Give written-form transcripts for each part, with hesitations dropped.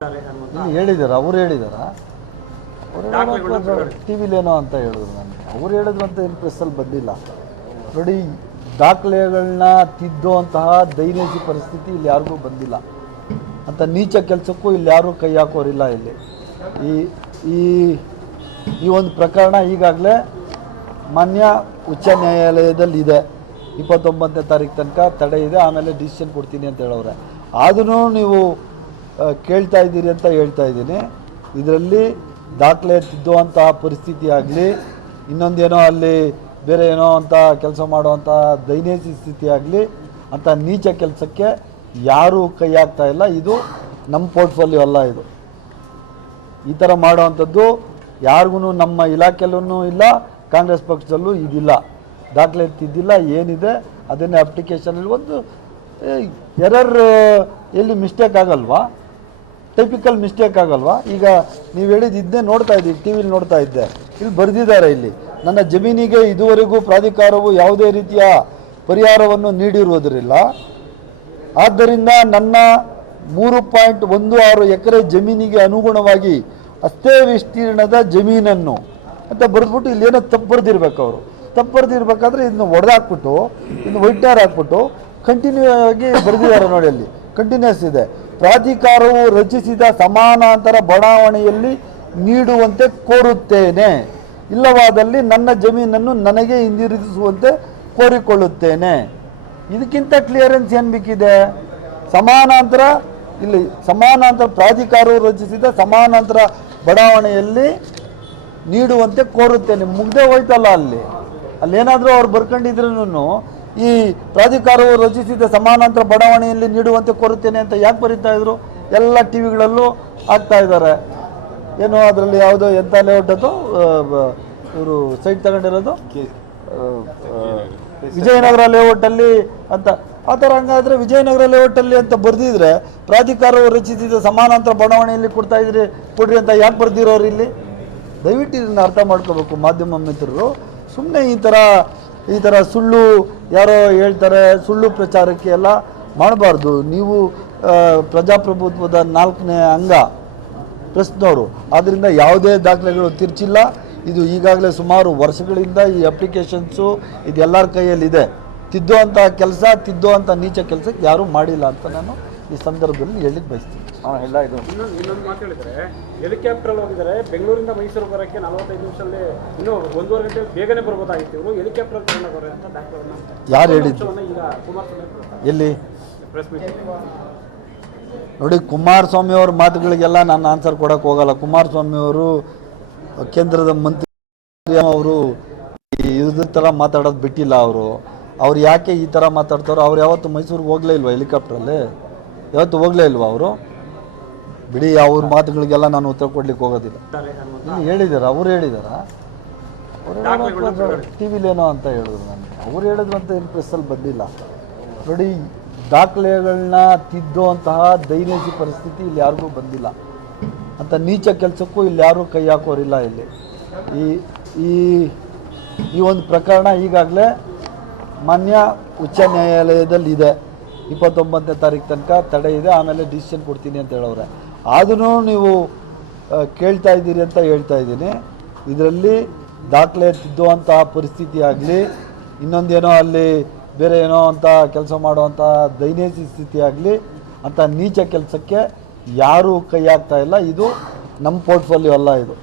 ಹೇಳಿದಾರ ಅವ್ರು ಹೇಳಿದಾರ ಟಿವಿಲೇನೋ ಅಂತ ಹೇಳಿದ್ರು ನನಗೆ. ಅವ್ರು ಹೇಳಿದ್ರು ಅಂತ ಏನು ಪ್ರೆಸ್ಸಲ್ಲಿ ಬಂದಿಲ್ಲ. ನೋಡಿ, ದಾಖಲೆಗಳನ್ನ ತಿದ್ದುವಂತಹ ದೈನಂದಿನ ಪರಿಸ್ಥಿತಿ ಇಲ್ಲಿ ಯಾರಿಗೂ ಬಂದಿಲ್ಲ ಅಂತ ನೀಚ ಕೆಲಸಕ್ಕೂ ಇಲ್ಲಿ ಯಾರೂ ಕೈ ಹಾಕೋರಿಲ್ಲ. ಇಲ್ಲಿ ಈ ಈ ಈ ಒಂದು ಪ್ರಕರಣ ಈಗಾಗಲೇ ಮಾನ್ಯ ಉಚ್ಚ ನ್ಯಾಯಾಲಯದಲ್ಲಿದೆ. 29ನೇ ತಾರೀಕು ತನಕ ತಡೆ ಇದೆ, ಆಮೇಲೆ ಡಿಸಿಷನ್ ಕೊಡ್ತೀನಿ ಅಂತ ಹೇಳವ್ರೆ. ಆದ್ರೂ ನೀವು ಕೇಳ್ತಾ ಇದ್ದೀರಿ ಅಂತ ಹೇಳ್ತಾ ಇದ್ದೀನಿ. ಇದರಲ್ಲಿ ದಾಖಲೆ ತಿದ್ದುವಂತಹ ಪರಿಸ್ಥಿತಿ ಆಗಲಿ, ಇನ್ನೊಂದೇನೋ ಅಲ್ಲಿ ಬೇರೆ ಏನೋ ಅಂತ ಕೆಲಸ ಮಾಡುವಂಥ ದೈನಂದಿನ ಸ್ಥಿತಿ ಆಗಲಿ ಅಂತ ನೀಚ ಕೆಲಸಕ್ಕೆ ಯಾರೂ ಕೈ ಹಾಕ್ತಾ ಇಲ್ಲ. ಇದು ನಮ್ಮ ಪೋರ್ಟ್ಫೋಲಿಯೋ ಅಲ್ಲ. ಇದು ಈ ಥರ ಮಾಡುವಂಥದ್ದು ಯಾರಿಗೂ ನಮ್ಮ ಇಲಾಖೆಯಲ್ಲೂ ಇಲ್ಲ, ಕಾಂಗ್ರೆಸ್ ಪಕ್ಷದಲ್ಲೂ ಇದಿಲ್ಲ. ದಾಖಲೆ ತಿದ್ದಿಲ್ಲ, ಏನಿದೆ ಅದನ್ನೇ ಅಪ್ಲಿಕೇಶನಲ್ಲಿ ಒಂದು ಎರರ್ ಎಲ್ಲಿ ಮಿಸ್ಟೇಕ್ ಆಗಲ್ವಾ, ಟೈಪಿಕಲ್ ಮಿಸ್ಟೇಕ್ ಆಗಲ್ವಾ? ಈಗ ನೀವು ಹೇಳಿದ್ದು ಇದನ್ನೇ ನೋಡ್ತಾ ಇದ್ದೀವಿ, ಟಿ ವಿಲಿ ನೋಡ್ತಾ ಇದ್ದೆ. ಇಲ್ಲಿ ಬರೆದಿದ್ದಾರೆ, ಇಲ್ಲಿ ನನ್ನ ಜಮೀನಿಗೆ ಇದುವರೆಗೂ ಪ್ರಾಧಿಕಾರವು ಯಾವುದೇ ರೀತಿಯ ಪರಿಹಾರವನ್ನು ನೀಡಿರುವುದರಿಲ್ಲ. ಆದ್ದರಿಂದ ನನ್ನ 3.16 ಎಕರೆ ಜಮೀನಿಗೆ ಅನುಗುಣವಾಗಿ ಅಷ್ಟೇ ವಿಸ್ತೀರ್ಣದ ಜಮೀನನ್ನು ಅಂತ ಬರೆದ್ಬಿಟ್ಟು ಇಲ್ಲೇನೋ ತಪ್ಪು ಬರೆದಿರ್ಬೇಕು. ಅವರು ತಪ್ಪು ಬರೆದಿರ್ಬೇಕಾದ್ರೆ ಇದನ್ನು ಒಡೆದಾಕ್ಬಿಟ್ಟು ಇನ್ನು ವೈಟ್ನರ್ ಹಾಕ್ಬಿಟ್ಟು ಕಂಟಿನ್ಯೂ ಆಗಿ ಬರೆದಿದ್ದಾರೆ. ನೋಡಿ, ಅಲ್ಲಿ ಕಂಟಿನ್ಯೂಸ್ ಇದೆ. ಪ್ರಾಧಿಕಾರವು ರಚಿಸಿದ ಸಮಾನಾಂತರ ಬಡಾವಣೆಯಲ್ಲಿ ನೀಡುವಂತೆ ಕೋರುತ್ತೇನೆ, ಇಲ್ಲವಾದಲ್ಲಿ ನನ್ನ ಜಮೀನನ್ನು ನನಗೆ ಹಿಂದಿರುಗಿಸುವಂತೆ ಕೋರಿಕೊಳ್ಳುತ್ತೇನೆ. ಇದಕ್ಕಿಂತ ಕ್ಲಿಯರೆನ್ಸ್ ಏನು ಬೇಕಿದೆ? ಸಮಾನಾಂತರ, ಇಲ್ಲಿ ಸಮಾನಾಂತರ ಪ್ರಾಧಿಕಾರವು ರಚಿಸಿದ ಸಮಾನಾಂತರ ಬಡಾವಣೆಯಲ್ಲಿ ನೀಡುವಂತೆ ಕೋರುತ್ತೇನೆ. ಮುಗ್ದೇ ಹೋಯ್ತಲ್ಲ. ಅಲ್ಲೇನಾದರೂ ಅವ್ರು ಬರ್ಕೊಂಡಿದ್ರೂ ಈ ಪ್ರಾಧಿಕಾರವು ರಚಿಸಿದ ಸಮಾನಾಂತರ ಬಡಾವಣೆಯಲ್ಲಿ ನೀಡುವಂತೆ ಕೋರುತ್ತೇನೆ ಅಂತ ಯಾಕೆ ಬರೀತಾ ಇದ್ರು? ಎಲ್ಲ ಟಿ ವಿಗಳಲ್ಲೂ ಆಗ್ತಾ ಇದ್ದಾರೆ. ಏನು ಅದರಲ್ಲಿ ಯಾವುದೋ ಎಂಥ ಲೇಔಟ್ ಅದು ಇವರು ಸೈಟ್ ತಗೊಂಡಿರೋದು ವಿಜಯನಗರ ಲೇಔಟಲ್ಲಿ ಅಂತ. ಆ ಥರ ಹಂಗಾದರೆ ವಿಜಯನಗರ ಲೇಔಟಲ್ಲಿ ಅಂತ ಬರೆದಿದ್ರೆ ಪ್ರಾಧಿಕಾರವು ರಚಿಸಿದ ಸಮಾನಾಂತರ ಬಡಾವಣೆಯಲ್ಲಿ ಕೊಡ್ರಿ ಅಂತ ಯಾಕೆ ಬರ್ದಿರೋರು ಇಲ್ಲಿ? ದಯವಿಟ್ಟು ಇದನ್ನು ಅರ್ಥ ಮಾಡ್ಕೋಬೇಕು ಮಾಧ್ಯಮ ಮಿತ್ರರು. ಸುಮ್ಮನೆ ಈ ಥರ ಸುಳ್ಳು ಯಾರೋ ಹೇಳ್ತಾರೆ, ಸುಳ್ಳು ಪ್ರಚಾರಕ್ಕೆ ಎಲ್ಲ ಮಾಡಬಾರ್ದು. ನೀವು ಪ್ರಜಾಪ್ರಭುತ್ವದ 4ನೇ ಅಂಗ ಪ್ರೆಸ್ನವರು, ಆದ್ದರಿಂದ ಯಾವುದೇ ದಾಖಲೆಗಳು ತಿರ್ಚಿಲ್ಲ. ಇದು ಈಗಾಗಲೇ ಸುಮಾರು ವರ್ಷಗಳಿಂದ ಈ ಅಪ್ಲಿಕೇಶನ್ಸು ಇದೆಲ್ಲರ ಕೈಯಲ್ಲಿದೆ. ತಿದ್ದುವಂಥ ಕೆಲಸ, ತಿದ್ದುವಂಥ ನೀಚ ಕೆಲಸಕ್ಕೆ ಯಾರೂ ಮಾಡಿಲ್ಲ ಅಂತ ನಾನು ಈ ಸಂದರ್ಭದಲ್ಲಿ ಹೇಳಿಕ್ಕೆ ಬಯಸ್ತೀನಿ. ಇನ್ನೊಂದು ಮಾತು ಹೇಳಿದರೆ, ಹೆಲಿಕಾಪ್ಟರ್ ಹೋಗಿದ್ದಾರೆ ಬೆಂಗಳೂರಿಂದ ಮೈಸೂರು ಬರೋಕ್ಕೆ 45 ನಿಮಿಷದಲ್ಲಿ, ಇನ್ನೂ 1.5 ಗಂಟೆ ಬೇಗನೆ ಬರ್ಬೋದಾಗಿತ್ತು. ಇವರು ಹೆಲಿಕಾಪ್ಟರ್ ತಗೊಂಡೋಗ್ರೆ ಅಂತ ದಾಖಲೆಗಳನ್ನ ಯಾರು ಹೇಳಿದ್ದು? ಈಗ ಕುಮಾರಸ್ವಾಮಿ ಎಲ್ಲಿ ಪ್ರೆಸ್ ಮೀಟ್ ನೋಡಿ, ಕುಮಾರಸ್ವಾಮಿ ಅವ್ರ ಮಾತುಗಳಿಗೆಲ್ಲ ನಾನು ಆನ್ಸರ್ ಕೊಡೋಕೆ ಹೋಗಲ್ಲ. ಕುಮಾರಸ್ವಾಮಿ ಅವರು ಕೇಂದ್ರದ ಮಂತ್ರಿ, ಅವರು ಇದ್ರ ಥರ ಮಾತಾಡೋದು ಬಿಟ್ಟಿಲ್ಲ. ಅವ್ರು ಯಾಕೆ ಈ ಥರ ಮಾತಾಡ್ತಾರೋ? ಅವ್ರು ಯಾವತ್ತು ಮೈಸೂರಿಗೆ ಹೋಗಲೇ ಇಲ್ವಾ? ಹೆಲಿಕಾಪ್ಟ್ರಲ್ಲಿ ಯಾವತ್ತು ಹೋಗಲೇ ಇಲ್ವಾ ಅವರು? ಬಿಡಿ, ಅವ್ರ ಮಾತುಗಳಿಗೆಲ್ಲ ನಾನು ಉತ್ತರ ಕೊಡ್ಲಿಕ್ಕೆ ಹೋಗೋದಿಲ್ಲ. ಹೇಳಿದಾರ ಅವ್ರು ಹೇಳಿದಾರ ಟಿ ವಿಲೇನೋ ಅಂತ ಹೇಳಿದ್ರು ನನಗೆ. ಅವ್ರು ಹೇಳಿದ್ರು ಅಂತ ಏನು ಪ್ರೆಸ್ಸಲ್ಲಿ ಬಂದಿಲ್ಲ. ನೋಡಿ, ದಾಖಲೆಗಳನ್ನ ತಿದ್ದುವಂತಹ ದೈನಂದಿನ ಪರಿಸ್ಥಿತಿ ಇಲ್ಲಿ ಯಾರಿಗೂ ಬಂದಿಲ್ಲ ಅಂತ ನೀಚ ಕೆಲಸಕ್ಕೂ ಇಲ್ಲಿ ಯಾರೂ ಕೈ ಹಾಕೋರಿಲ್ಲ. ಇಲ್ಲಿ ಈ ಈ ಒಂದು ಪ್ರಕರಣ ಈಗಾಗಲೇ ಮಾನ್ಯ ಉಚ್ಚ ನ್ಯಾಯಾಲಯದಲ್ಲಿದೆ. 29ನೇ ತಾರೀಕು ತನಕ ತಡೆ ಇದೆ, ಆಮೇಲೆ ಡಿಸಿಷನ್ ಕೊಡ್ತೀನಿ ಅಂತ ಹೇಳವ್ರೆ. ಆದ್ರೂ ನೀವು ಕೇಳ್ತಾ ಇದ್ದೀರಿ ಅಂತ ಹೇಳ್ತಾ ಇದ್ದೀನಿ. ಇದರಲ್ಲಿ ದಾಖಲೆ ತಿದ್ದುವಂತಹ ಪರಿಸ್ಥಿತಿ ಆಗಲಿ, ಇನ್ನೊಂದೇನೋ ಅಲ್ಲಿ ಬೇರೆ ಏನೋ ಅಂತ ಕೆಲಸ ಮಾಡುವಂಥ ದೈನಂದಿನ ಸ್ಥಿತಿ ಆಗಲಿ ಅಂತ ನೀಚ ಕೆಲಸಕ್ಕೆ ಯಾರೂ ಕೈ ಹಾಕ್ತಾ ಇಲ್ಲ. ಇದು ನಮ್ಮ ಪೋರ್ಟ್ಫೋಲಿಯೋ ಅಲ್ಲ. ಇದು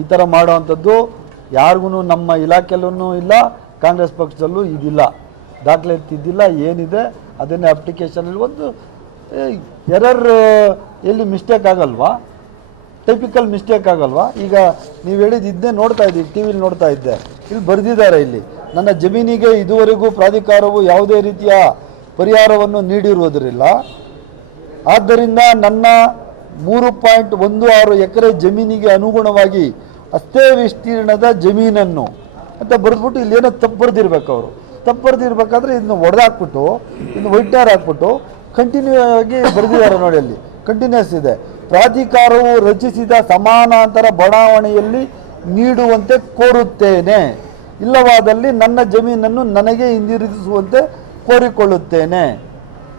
ಈ ಥರ ಮಾಡುವಂಥದ್ದು ಯಾರಿಗೂ ನಮ್ಮ ಇಲಾಖೆಯಲ್ಲೂ ಇಲ್ಲ, ಕಾಂಗ್ರೆಸ್ ಪಕ್ಷದಲ್ಲೂ ಇದಿಲ್ಲ. ದಾಖಲೆ ತಿದ್ದಿಲ್ಲ, ಏನಿದೆ ಅದನ್ನೇ ಅಪ್ಲಿಕೇಶನಲ್ಲಿ ಒಂದು ಎರರ್ ಎಲ್ಲಿ ಮಿಸ್ಟೇಕ್ ಆಗಲ್ವಾ, ಟೈಪಿಕಲ್ ಮಿಸ್ಟೇಕ್ ಆಗಲ್ವಾ? ಈಗ ನೀವು ಹೇಳಿದ್ದು ಇದನ್ನೇ ನೋಡ್ತಾ ಇದ್ದೀವಿ, ಟಿ ವಿಲಿ ನೋಡ್ತಾ ಇದ್ದೆ. ಇಲ್ಲಿ ಬರೆದಿದ್ದಾರೆ, ಇಲ್ಲಿ ನನ್ನ ಜಮೀನಿಗೆ ಇದುವರೆಗೂ ಪ್ರಾಧಿಕಾರವು ಯಾವುದೇ ರೀತಿಯ ಪರಿಹಾರವನ್ನು ನೀಡಿರುವುದರಿಲ್ಲ. ಆದ್ದರಿಂದ ನನ್ನ 3.16 ಎಕರೆ ಜಮೀನಿಗೆ ಅನುಗುಣವಾಗಿ ಅಷ್ಟೇ ವಿಸ್ತೀರ್ಣದ ಜಮೀನನ್ನು ಅಂತ ಬರೆದ್ಬಿಟ್ಟು ಇಲ್ಲೇನೋ ತಪ್ಪು ಬರೆದಿರ್ಬೇಕು. ಅವರು ತಪ್ಪು ಬರೆದಿರ್ಬೇಕಾದ್ರೆ ಇದನ್ನು ಒಡೆದಾಕ್ಬಿಟ್ಟು ಇನ್ನು ವೈಟ್ನರ್ ಹಾಕ್ಬಿಟ್ಟು ಕಂಟಿನ್ಯೂ ಆಗಿ ಬರೆದಿದ್ದಾರೆ. ನೋಡಿ, ಅಲ್ಲಿ ಕಂಟಿನ್ಯೂಸ್ ಇದೆ. ಪ್ರಾಧಿಕಾರವು ರಚಿಸಿದ ಸಮಾನಾಂತರ ಬಡಾವಣೆಯಲ್ಲಿ ನೀಡುವಂತೆ ಕೋರುತ್ತೇನೆ, ಇಲ್ಲವಾದಲ್ಲಿ ನನ್ನ ಜಮೀನನ್ನು ನನಗೆ ಹಿಂದಿರುಗಿಸುವಂತೆ ಕೋರಿಕೊಳ್ಳುತ್ತೇನೆ.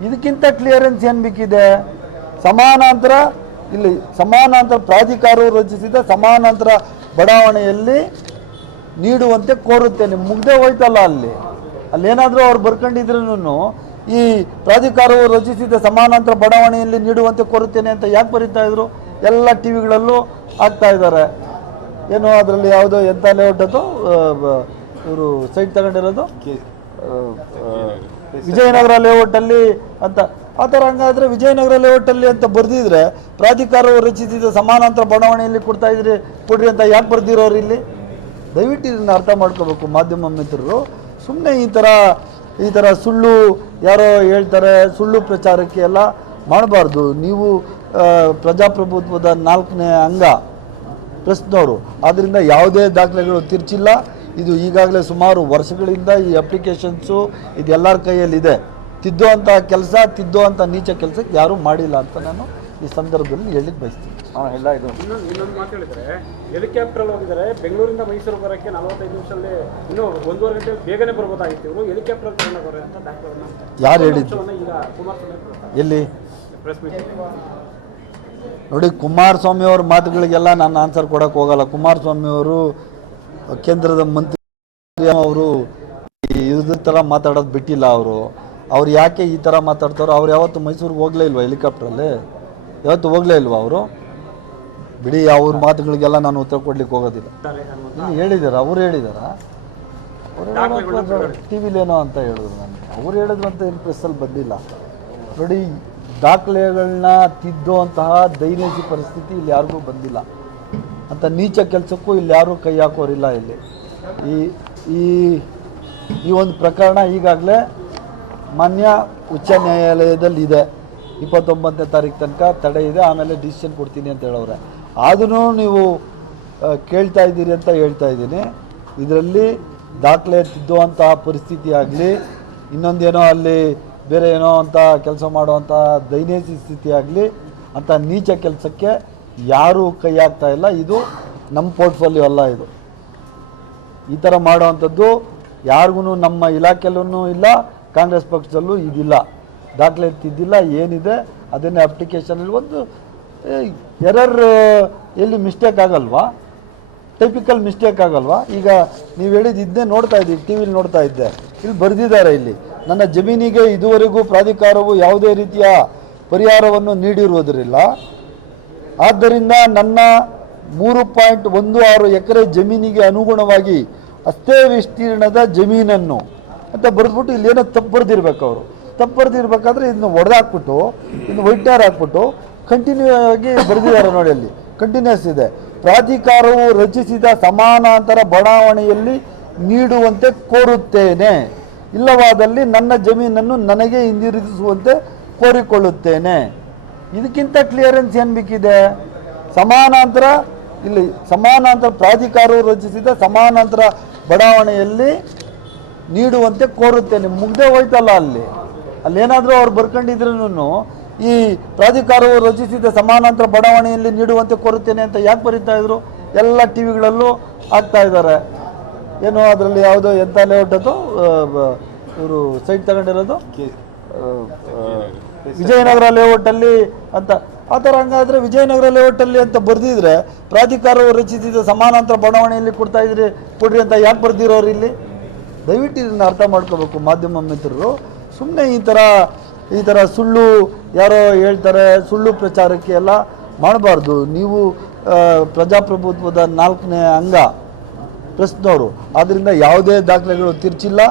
ಇದಕ್ಕಿಂತ ಕ್ಲಿಯರೆನ್ಸ್ ಏನು ಬೇಕಿದೆ? ಸಮಾನಾಂತರ ಇಲ್ಲಿ ಸಮಾನಾಂತರ ಪ್ರಾಧಿಕಾರವು ರಚಿಸಿದ ಸಮಾನಾಂತರ ಬಡಾವಣೆಯಲ್ಲಿ ನೀಡುವಂತೆ ಕೋರುತ್ತೇನೆ. ಮುಗ್ದೇ ಹೋಯ್ತಲ್ಲ ಅಲ್ಲೇನಾದರೂ ಅವ್ರು ಬರ್ಕೊಂಡಿದ್ರೂ ಈ ಪ್ರಾಧಿಕಾರವು ರಚಿಸಿದ ಸಮಾನಾಂತರ ಬಡಾವಣೆಯಲ್ಲಿ ನೀಡುವಂತೆ ಕೋರುತ್ತೇನೆ ಅಂತ ಯಾಕೆ ಬರೀತಾ ಇದ್ರು? ಎಲ್ಲ ಟಿ ವಿಗಳಲ್ಲೂ ಆಗ್ತಾ ಇದ್ದಾರೆ. ಏನು ಅದರಲ್ಲಿ ಯಾವುದೋ ಎಂಥ ಲೇಔಟ್ ಅದು ಇವರು ಸೈಟ್ ತಗೊಂಡಿರೋದು ವಿಜಯನಗರ ಲೇಔಟಲ್ಲಿ ಅಂತ. ಆ ಥರ ಹಂಗಾದರೆ ವಿಜಯನಗರ ಲೇಔಟಲ್ಲಿ ಅಂತ ಬರೆದಿದ್ರೆ ಪ್ರಾಧಿಕಾರವು ರಚಿಸಿದ ಸಮಾನಾಂತರ ಬಡಾವಣೆಯಲ್ಲಿ ಕೊಡ್ರಿ ಅಂತ ಯಾಕೆ ಬರ್ದಿರೋರು ಇಲ್ಲಿ? ದಯವಿಟ್ಟು ಇದನ್ನು ಅರ್ಥ ಮಾಡ್ಕೋಬೇಕು ಮಾಧ್ಯಮ ಮಿತ್ರರು. ಸುಮ್ಮನೆ ಈ ಥರ ಸುಳ್ಳು ಯಾರೋ ಹೇಳ್ತಾರೆ, ಸುಳ್ಳು ಪ್ರಚಾರಕ್ಕೆ ಎಲ್ಲ ಮಾಡಬಾರ್ದು. ನೀವು ಪ್ರಜಾಪ್ರಭುತ್ವದ 4ನೇ ಅಂಗ ಪ್ರೆಸ್ನವರು, ಆದ್ದರಿಂದ ಯಾವುದೇ ದಾಖಲೆಗಳು ತಿರ್ಚಿಲ್ಲ. ಇದು ಈಗಾಗಲೇ ಸುಮಾರು ವರ್ಷಗಳಿಂದ ಈ ಅಪ್ಲಿಕೇಶನ್ಸು ಇದೆಲ್ಲರ ಕೈಯಲ್ಲಿದೆ. ತಿದ್ದುವಂಥ ಕೆಲಸ, ತಿದ್ದುವಂಥ ನೀಚ ಕೆಲಸಕ್ಕೆ ಯಾರೂ ಮಾಡಿಲ್ಲ ಅಂತ ನಾನು ಈ ಸಂದರ್ಭದಲ್ಲಿ ಹೇಳಿಕ್ಕೆ ಬಯಸ್ತೀನಿ. ಎಲ್ಲ ಇದು ಇನ್ನೊಂದು ಮಾತು ಹೇಳಿದರೆ, ಹೆಲಿಕಾಪ್ಟ್ರಲ್ಲಿ ಹೋಗಿದ್ದಾರೆ ಬೆಂಗಳೂರಿಂದ ಮೈಸೂರು ಬರೋಕ್ಕೆ 45 ನಿಮಿಷದಲ್ಲಿ ಇನ್ನೂ 1.5 ಗಂಟೆ ಬೇಗನೆ ಬರ್ಬೋದಾಗಿತ್ತು. ಇವರು ಹೆಲಿಕಾಪ್ಟರ್ ತಗೊಂಡೋಗೋರೆ ಅಂತ ದಾಖಲೆಗಳನ್ನ ಯಾರು ಹೇಳಿದ್ರು? ಈಗ ಕುಮಾರಸ್ವಾಮಿ ಎಲ್ಲಿ ಪ್ರೆಸ್ ಮೀಟ್ ನೋಡಿ, ಕುಮಾರಸ್ವಾಮಿ ಅವ್ರ ಮಾತುಗಳಿಗೆಲ್ಲ ನಾನು ಆನ್ಸರ್ ಕೊಡೋಕೆ ಹೋಗಲ್ಲ. ಕುಮಾರಸ್ವಾಮಿ ಅವರು ಕೇಂದ್ರದ ಮಂತ್ರಿ, ಅವರು ಇದ್ರ ಥರ ಮಾತಾಡೋದು ಬಿಟ್ಟಿಲ್ಲ. ಅವ್ರು ಯಾಕೆ ಈ ಥರ ಮಾತಾಡ್ತಾರೋ? ಅವ್ರು ಯಾವತ್ತು ಮೈಸೂರಿಗೆ ಹೋಗಲೇ ಇಲ್ವಾ ಹೆಲಿಕಾಪ್ಟ್ರಲ್ಲಿ? ಯಾವತ್ತು ಹೋಗಲೇ ಇಲ್ವಾ ಅವರು? ಬಿಡಿ, ಅವ್ರ ಮಾತುಗಳಿಗೆಲ್ಲ ನಾನು ಉತ್ತರ ಕೊಡ್ಲಿಕ್ಕೆ ಹೋಗೋದಿಲ್ಲ. ಹೇಳಿದಾರ ಅವ್ರು ಹೇಳಿದಾರ ಟಿ ವಿಲೇನೋ ಅಂತ ಹೇಳಿದ್ರು. ನನಗೆ ಅವ್ರು ಹೇಳಿದ್ರು ಅಂತ ಏನು ಪ್ರೆಸ್ಸಲ್ಲಿ ಬಂದಿಲ್ಲ. ನೋಡಿ, ದಾಖಲೆಗಳನ್ನ ತಿದ್ದುವಂತಹ ದೈನಸಿ ಪರಿಸ್ಥಿತಿ ಇಲ್ಲಿ ಯಾರಿಗೂ ಬಂದಿಲ್ಲ. ಅಂತ ನೀಚ ಕೆಲಸಕ್ಕೂ ಇಲ್ಲಿ ಯಾರೂ ಕೈ ಹಾಕೋರಿಲ್ಲ. ಇಲ್ಲಿ ಈ ಒಂದು ಪ್ರಕರಣ ಈಗಾಗಲೇ ಮಾನ್ಯ ಉಚ್ಚ ನ್ಯಾಯಾಲಯದಲ್ಲಿ ಇದೆ. 29ನೇ ತಾರೀಕು ತನಕ ತಡೆ ಇದೆ, ಆಮೇಲೆ ಡಿಸಿಷನ್ ಕೊಡ್ತೀನಿ ಅಂತ ಹೇಳವ್ರೆ. ಅದನ್ನು ನೀವು ಕೇಳ್ತಾ ಇದ್ದೀರಿ ಅಂತ ಹೇಳ್ತಾ ಇದ್ದೀನಿ. ಇದರಲ್ಲಿ ದಾಖಲೆ ತಿದ್ದುವಂತಹ ಪರಿಸ್ಥಿತಿ ಆಗಲಿ, ಇನ್ನೊಂದೇನೋ ಅಲ್ಲಿ ಬೇರೆ ಏನೋ ಅಂತ ಕೆಲಸ ಮಾಡುವಂಥ ದೈನಸಿ ಸ್ಥಿತಿ ಆಗಲಿ, ಅಂಥ ನೀಚ ಕೆಲಸಕ್ಕೆ ಯಾರೂ ಕೈ ಹಾಕ್ತಾ ಇಲ್ಲ. ಇದು ನಮ್ಮ ಪೋರ್ಟ್ಫೋಲಿಯೋ ಅಲ್ಲ. ಇದು ಈ ಥರ ಮಾಡೋವಂಥದ್ದು ಯಾರಿಗೂ ನಮ್ಮ ಇಲಾಖೆಯಲ್ಲೂ ಇಲ್ಲ, ಕಾಂಗ್ರೆಸ್ ಪಕ್ಷದಲ್ಲೂ ಇದಿಲ್ಲ. ದಾಖಲೆ ತಿದ್ದಿಲ್ಲ, ಏನಿದೆ ಅದನ್ನೇ ಅಪ್ಲಿಕೇಶನಲ್ಲಿ ಒಂದು ಎರರ್ ಎಲ್ಲಿ ಮಿಸ್ಟೇಕ್ ಆಗಲ್ವಾ? ಟೈಪಿಕಲ್ ಮಿಸ್ಟೇಕ್ ಆಗಲ್ವಾ? ಈಗ ನೀವು ಹೇಳಿದ್ದು ಇದನ್ನೇ ನೋಡ್ತಾ ಇದ್ದೀವಿ, ಟಿ ವಿಲಿ ನೋಡ್ತಾ ಇದ್ದೆ. ಇಲ್ಲಿ ಬರೆದಿದ್ದಾರೆ, ಇಲ್ಲಿ ನನ್ನ ಜಮೀನಿಗೆ ಇದುವರೆಗೂ ಪ್ರಾಧಿಕಾರವು ಯಾವುದೇ ರೀತಿಯ ಪರಿಹಾರವನ್ನು ನೀಡಿರುವುದರಿಲ್ಲ. ಆದ್ದರಿಂದ ನನ್ನ 3.16 ಎಕರೆ ಜಮೀನಿಗೆ ಅನುಗುಣವಾಗಿ ಅಷ್ಟೇ ವಿಸ್ತೀರ್ಣದ ಜಮೀನನ್ನು ಅಂತ ಬರೆದ್ಬಿಟ್ಟು ಇಲ್ಲೇನೋ ತಪ್ಪು ಬರೆದಿರ್ಬೇಕು. ಅವರು ತಪ್ಪು ಬರೆದಿರ್ಬೇಕಾದ್ರೆ ಇದನ್ನು ಒಡೆದಾಕ್ಬಿಟ್ಟು ಇನ್ನು ವೈಟ್ನರ್ ಹಾಕ್ಬಿಟ್ಟು ಕಂಟಿನ್ಯೂ ಆಗಿ ಬರೆದಿದ್ದಾರೆ ನೋಡಿ. ಅಲ್ಲಿ ಕಂಟಿನ್ಯೂಸ್ ಇದೆ. ಪ್ರಾಧಿಕಾರವು ರಚಿಸಿದ ಸಮಾನಾಂತರ ಬಡಾವಣೆಯಲ್ಲಿ ನೀಡುವಂತೆ ಕೋರುತ್ತೇನೆ, ಇಲ್ಲವಾದಲ್ಲಿ ನನ್ನ ಜಮೀನನ್ನು ನನಗೆ ಹಿಂದಿರುಗಿಸುವಂತೆ ಕೋರಿಕೊಳ್ಳುತ್ತೇನೆ. ಇದಕ್ಕಿಂತ ಕ್ಲಿಯರೆನ್ಸ್ ಏನು ಬೇಕಿದೆ? ಸಮಾನಾಂತರ ಪ್ರಾಧಿಕಾರವು ರಚಿಸಿದ ಸಮಾನಾಂತರ ಬಡಾವಣೆಯಲ್ಲಿ ನೀಡುವಂತೆ ಕೋರುತ್ತೇನೆ. ಮುಗ್ದೇ ಹೋಯ್ತಲ್ಲ ಅಲ್ಲೇನಾದರೂ ಅವ್ರು ಬರ್ಕೊಂಡಿದ್ರೂ ಈ ಪ್ರಾಧಿಕಾರವು ರಚಿಸಿದ ಸಮಾನಾಂತರ ಬಡಾವಣೆಯಲ್ಲಿ ನೀಡುವಂತೆ ಕೋರುತ್ತೇನೆ ಅಂತ ಯಾಕೆ ಬರೀತಾ ಇದ್ರು? ಎಲ್ಲ ಟಿ ವಿಗಳಲ್ಲೂ ಆಗ್ತಾ ಇದ್ದಾರೆ. ಏನು ಅದರಲ್ಲಿ ಯಾವುದೋ ಎಂಥ ಲೇಔಟ್ ಅದು ಇವರು ಸೈಟ್ ತಗೊಂಡಿರೋದು ವಿಜಯನಗರ ಲೇಔಟಲ್ಲಿ ಅಂತ. ಆ ಥರ ಹಂಗಾದರೆ ವಿಜಯನಗರ ಲೇಔಟಲ್ಲಿ ಅಂತ ಬರೆದಿದ್ರೆ ಪ್ರಾಧಿಕಾರವು ರಚಿಸಿದ ಸಮಾನಾಂತರ ಬಡಾವಣೆಯಲ್ಲಿ ಕೊಡ್ರಿ ಅಂತ ಯಾಕೆ ಬರ್ದಿರೋರು ಇಲ್ಲಿ? ದಯವಿಟ್ಟು ಇದನ್ನು ಅರ್ಥ ಮಾಡ್ಕೋಬೇಕು ಮಾಧ್ಯಮ ಮಿತ್ರರು. ಸುಮ್ಮನೆ ಈ ಥರ ಸುಳ್ಳು ಯಾರೋ ಹೇಳ್ತಾರೆ, ಸುಳ್ಳು ಪ್ರಚಾರಕ್ಕೆ ಎಲ್ಲ ಮಾಡಬಾರ್ದು. ನೀವು ಪ್ರಜಾಪ್ರಭುತ್ವದ 4ನೇ ಅಂಗ ಪ್ರೆಸ್ನವರು, ಆದ್ದರಿಂದ ಯಾವುದೇ ದಾಖಲೆಗಳು ತಿರ್ಚಿಲ್ಲ.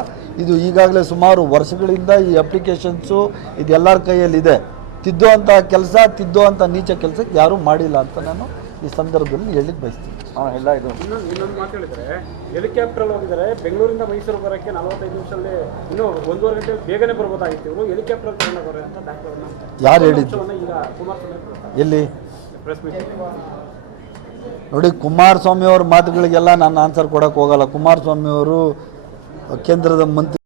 ಇದು ಈಗಾಗಲೇ ಸುಮಾರು ವರ್ಷಗಳಿಂದ ಈ ಅಪ್ಲಿಕೇಶನ್ಸು ಇದೆಲ್ಲರ ಕೈಯಲ್ಲಿದೆ. ತಿದ್ದುವಂಥ ಕೆಲಸ, ತಿದ್ದುವಂಥ ನೀಚ ಕೆಲಸಕ್ಕೆ ಯಾರೂ ಮಾಡಿಲ್ಲ ಅಂತ ನಾನು ಈ ಸಂದರ್ಭದಲ್ಲಿ ಹೇಳಿಕ್ಕೆ ಬಯಸ್ತೀನಿ. ಎಲ್ಲ ಇದು ಇನ್ನೊಂದು ಮಾತು ಹೇಳಿದರೆ, ಹೆಲಿಕಾಪ್ಟ್ರಲ್ಲಿ ಹೋಗಿದ್ದಾರೆ ಬೆಂಗಳೂರಿಂದ ಮೈಸೂರು ಬರೋಕ್ಕೆ 45 ನಿಮಿಷದಲ್ಲಿ ಇನ್ನೂ 1.5 ಗಂಟೆ ಬೇಗನೆ ಬರ್ಬೋದಾಗಿತ್ತು. ಇವರು ಹೆಲಿಕಾಪ್ಟರ್ ತಗೊಂಡೋಗೋರೆ ಅಂತ ದಾಖಲೆಗಳನ್ನ ಯಾರು ಹೇಳಿದ್ರು? ಈಗ ಕುಮಾರಸ್ವಾಮಿ ಎಲ್ಲಿ ಪ್ರೆಸ್ ಮೀಟ್ ನೋಡಿ, ಕುಮಾರಸ್ವಾಮಿ ಅವ್ರ ಮಾತುಗಳಿಗೆಲ್ಲ ನಾನು ಆನ್ಸರ್ ಕೊಡೋಕೆ ಹೋಗಲ್ಲ. ಕುಮಾರಸ್ವಾಮಿ ಅವರು ಕೇಂದ್ರದ ಮಂತ್ರಿ,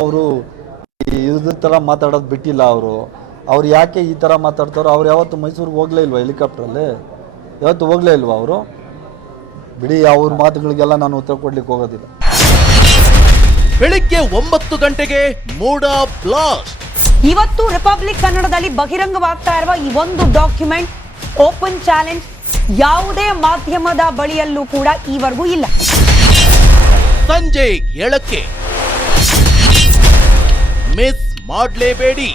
ಅವರು ಇದ್ರ ಥರ ಮಾತಾಡೋದು ಬಿಟ್ಟಿಲ್ಲ. ಅವ್ರು ಯಾಕೆ ಈ ಥರ ಮಾತಾಡ್ತಾರೋ? ಅವ್ರು ಯಾವತ್ತು ಮೈಸೂರಿಗೆ ಹೋಗಲೇ ಇಲ್ವಾ ಹೆಲಿಕಾಪ್ಟ್ರಲ್ಲಿ? ಯಾವತ್ತು ಹೋಗಲೇ ಇಲ್ವಾ ಅವರು? ಬಿಡಿ, ಅವ್ರ ಮಾತುಗಳಿಗೆಲ್ಲ ನಾನು ಉತ್ತರ ಕೊಡ್ಲಿಕ್ಕೆ ಹೋಗೋದಿಲ್ಲ. ಬೆಳಿಗ್ಗೆ 9 ಗಂಟೆಗೆ ಮೋಡ ಬ್ಲಾಸ್ಟ್, ಇವತ್ತು ರಿಪಬ್ಲಿಕ್ ಕನ್ನಡದಲ್ಲಿ ಬಹಿರಂಗವಾಗ್ತಾ ಇರುವ ಈ ಒಂದು ಡಾಕ್ಯುಮೆಂಟ್ ಓಪನ್ ಚಾಲೆಂಜ್ ಯಾವುದೇ ಮಾಧ್ಯಮದ ಬಳಿಯಲ್ಲೂ ಕೂಡ ಈವರೆಗೂ ಇಲ್ಲ. ಸಂಜೆ 7ಕ್ಕೆ ಮಿಸ್ ಮಾಡಲೇಬೇಡಿ.